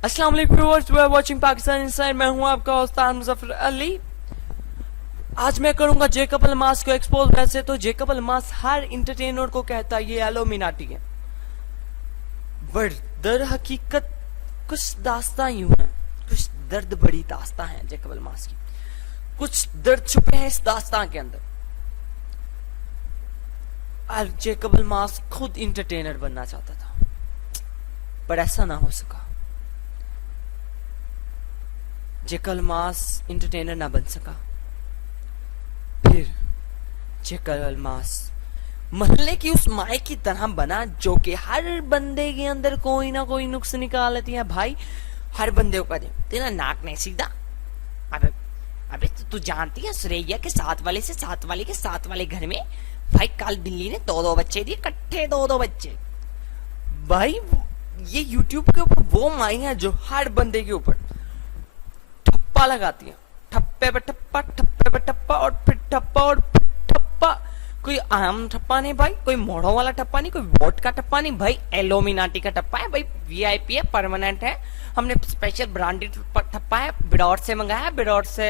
अस्सलाम वालेकुम viewers, we are watching Pakistan inside. मैं हूं आपका उस्ताद मुजफ्फर अली। आज मैं करूंगा जेकब अलमास को एक्सपोज। वैसे तो जेकब अलमास हर इंटरटेनर को कहता है ये एलोमिनाटी है, बट दर हकीकत कुछ दास्तां यूं है, कुछ दर्द बड़ी दास्तां है जेकब अलमास की, कुछ दर्द छुपे हैं इस दास्तां के अंदर। और जेकब अलमास खुद इंटरटेनर बनना चाहता था, पर ऐसा ना हो सका। जेकब अलमास इंटरटेनर ना बन सका। फिर जेकब अलमास मोहल्ले की उस माए की तरह बना जो कि हर बंदे के अंदर कोई ना कोई नुक्स निकाल लेती है। भाई हर बंदे को कहते तेरा नाक नहीं सीधा, अबे अबे तू जानती है सुरैया के साथ वाले से साथ वाले के साथ वाले घर में भाई कल बिल्ली ने दो बच्चे दिए, इकट्ठे दो बच्चे। भाई ये यूट्यूब के ऊपर वो माई है जो हर बंदे के ऊपर ठप्पा लगाती है, ठप्पे पे ठप्पा और फिर ठप्पा और फिर ठप्पा। कोई आम ठप्पा नहीं भाई, कोई मोड़ों वाला ठप्पा नहीं, कोई वोट का ठप्पा नहीं भाई, एलोमिनाटी का ठप्पा है भाई। वीआईपी है, परमानेंट है, हमने स्पेशल ब्रांडेड ठप्पा है, बिडौर से मंगाया है, बिडौर से।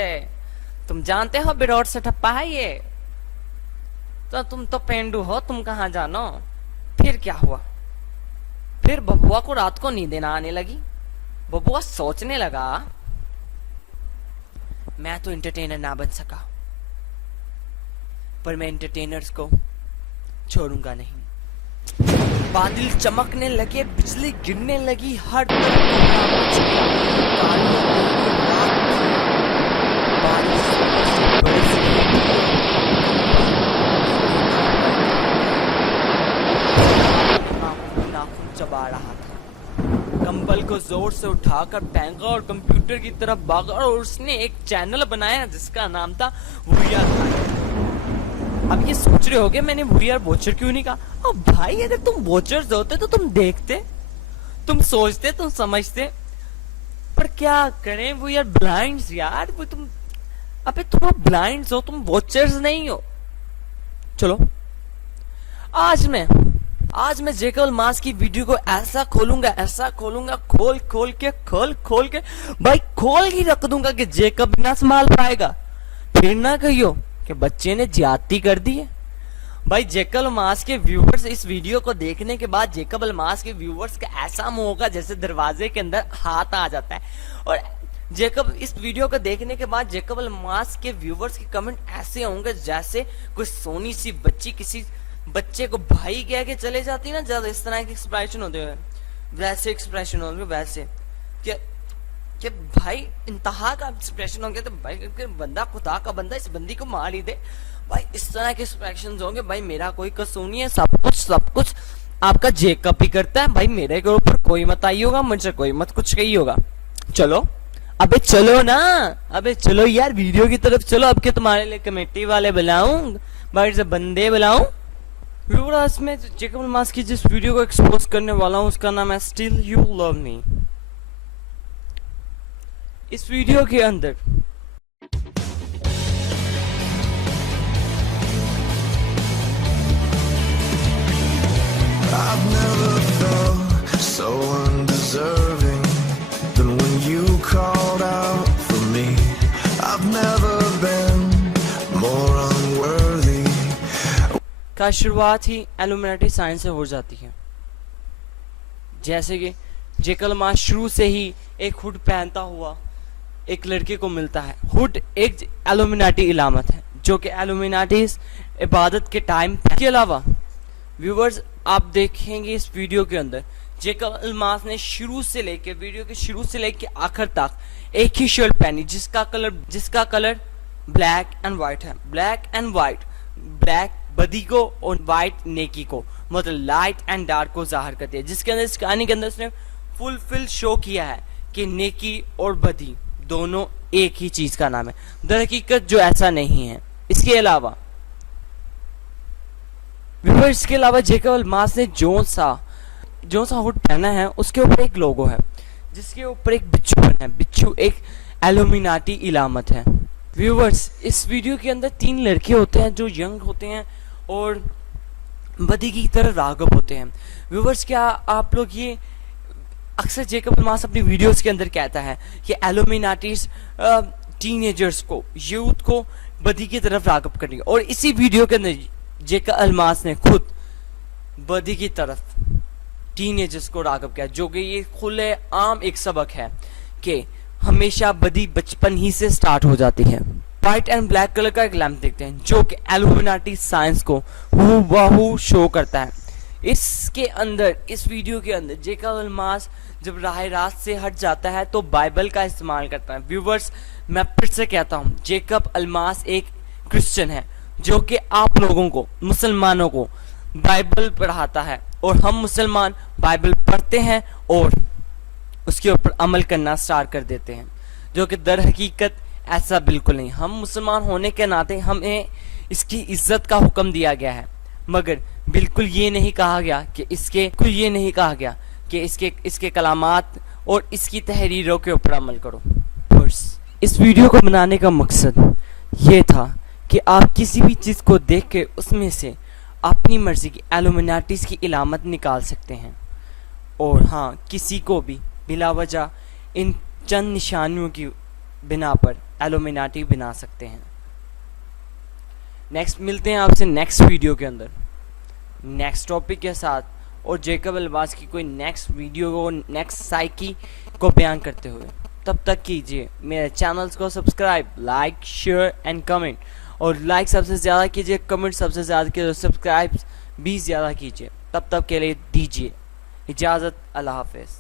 तुम जानते हो बिडौर से ठप्पा है ये, तो तुम तो पेंडू हो, तुम कहाँ जानो। फिर क्या हुआ? फिर बबुआ को रात को नींद ना आने लगी। बबुआ सोचने लगा मैं तो इंटरटेनर ना बन सका, पर मैं इंटरटेनर्स को छोड़ूंगा नहीं। बादल चमकने लगे, बिजली गिरने लगी, हर तरफ कोहरा मच गया, कालियां गहरी रात थी, बारिश से बरस रही थी, नाखून चबा रहा था। कंबल को जोर से उठाकर फेंका और कंप्यूटर की तरफ भागा और उसने एक चैनल बनाया जिसका नाम था वीआर। अब ये सोच रहे होगे मैंने वीआर वॉचर क्यों नहीं कहा। अब भाई अगर तुम वॉचर्स होते तो तुम देखते, तुम सोचते, तुम समझते, पर क्या करें वीआर ब्लाइंड्स यार। वो तुम अबे तुम ब्लाइंड्स हो, तुम वॉचर्स नहीं हो। चलो आज मैं जेकब अलमास की वीडियो को ऐसा खोलूंगा, खोल के भाई खोल ही रख दूंगा कि जेकब ना संभाल पाएगा। फिर ना कहियो कि बच्चे ने ज्यादती कर दी है। भाई जेकब अलमास के व्यूवर्स इस वीडियो को देखने के बाद जेकब अलमास के व्यूवर्स का ऐसा मुंह होगा जैसे दरवाजे के अंदर हाथ आ जाता है। और जेकब इस वीडियो को देखने के बाद जेकब अलमास के व्यूवर्स के कमेंट ऐसे होंगे जैसे कोई सोनी सी बच्ची किसी बच्चे को भाई कह के चले जाती ना, ज्यादा इस तरह के एक्सप्रेशन होते हुए, वैसे एक्सप्रेशन होंगे, वैसे कि भाई इंतहा का एक्सप्रेशन होंगे। तो भाई बंदा खुदा का बंदा, इस बंदी को मार ही दे। भाई इस तरह के एक्सप्रेशन होंगे। भाई मेरा कोई कसूर नहीं है, सब कुछ आपका जेकब ही करता है। भाई मेरे के ऊपर कोई मत आई होगा, मुझसे कोई मत कुछ कही होगा। चलो अबे चलो ना, अबे चलो यार वीडियो की तरफ चलो। अब के तुम्हारे लिए कमेटी वाले बुलाऊं, बाहर से बंदे बुलाऊं। व्यूअर्स में जेकब अलमास की जिस वीडियो को एक्सपोज करने वाला हूं उसका नाम है स्टिल यू लव मी। इस वीडियो के अंदर I've never felt so undeserving than when you called out for me. I've never been more unworthy. का शुरुआत ही एलुमिनाटी साइंस से हो जाती है। जैसे कि जेकब अलमास शुरू से ही एक हुड पहनता हुआ एक लड़के को मिलता है। हुड एक एलुमिनाटी इलामत है जो कि एलुमिनाटी इबादत के टाइम। के अलावा व्यूवर्स आप देखेंगे इस वीडियो के अंदर जेकब अलमास ने वीडियो के शुरू से लेके आखिर तक एक ही शर्ट पहनी जिसका कलर ब्लैक एंड व्हाइट है। ब्लैक बदी को और व्हाइट नेकी को, मतलब लाइट एंड डार्क को जाहिर करती है। जिसके अंदर इस कहानी के अंदर उसने फुलफिल शो किया है कि नेकी और बदी दोनों एक ही चीज का नाम है। दर हकीकत जो ऐसा नहीं है। इसके अलावा जेकब अलमास ने जो सा हुड पहना है उसके ऊपर एक लोगो है जिसके ऊपर एक बिच्छू है। बिच्छू एक एलुमिनाटी इलामत है। व्यूवर्स इस वीडियो के अंदर 3 लड़के होते हैं जो यंग होते हैं और बदी की तरह रागब होते हैं। व्यूवर्स क्या आप लोग ये अक्सर जेकब अल्मास अपनी वीडियोस के अंदर कहता है कि एलुमिनाटीज टीनेजर्स को, यूथ को बदी की तरफ रागब करेंगे, और इसी वीडियो के अंदर जेकब अल्मास ने खुद बदी की तरफ टीनेजर्स को रागब किया, जो कि ये खुले आम एक सबक है कि हमेशा बदी बचपन ही से स्टार्ट हो जाती है। व्हाइट एंड ब्लैक कलर का एक लैंप देखते हैं जो कि एलुमिनाटी साइंस को हूबहू शो करता है। इसके अंदर, इस वीडियो के अंदर जेकब अल्मास जब राह रास्त से हट जाता है तो बाइबल का इस्तेमाल करता है। व्यूवर्स, मैं फिर से कहता हूँ, जेकब अल्मास एक क्रिश्चियन है जो कि आप लोगों को, मुसलमानों को बाइबल पढ़ाता है, और हम मुसलमान बाइबल पढ़ते हैं और उसके ऊपर अमल करना स्टार्ट कर देते हैं, जो कि दर हकीकत ऐसा बिल्कुल नहीं। हम मुसलमान होने के नाते हमें इसकी इज्जत का हुक्म दिया गया है, मगर बिल्कुल ये नहीं कहा गया कि इसके कलामात और इसकी तहरीरों के ऊपर अमल करो। इस वीडियो को बनाने का मकसद ये था कि आप किसी भी चीज़ को देख के उसमें से अपनी मर्जी की एलुमिनाटीज की इलामत निकाल सकते हैं, और हाँ, किसी को भी बिला वजह इन चंद निशानियों की बिना पर एलुमिनाटी बना सकते हैं। नेक्स्ट मिलते हैं आपसे नेक्स्ट वीडियो के अंदर नेक्स्ट टॉपिक के साथ, और जेकब अल्मास की कोई नेक्स्ट वीडियो को, नेक्स्ट साइकी को बयान करते हुए। तब तक कीजिए मेरे चैनल्स को subscribe, like, share and comment, और लाइक सबसे ज़्यादा कीजिए, कमेंट सबसे ज़्यादा कीजिए, सब्सक्राइब भी ज़्यादा कीजिए। तब तक के लिए दीजिए इजाज़त। अल्लाह हाफ़िज़।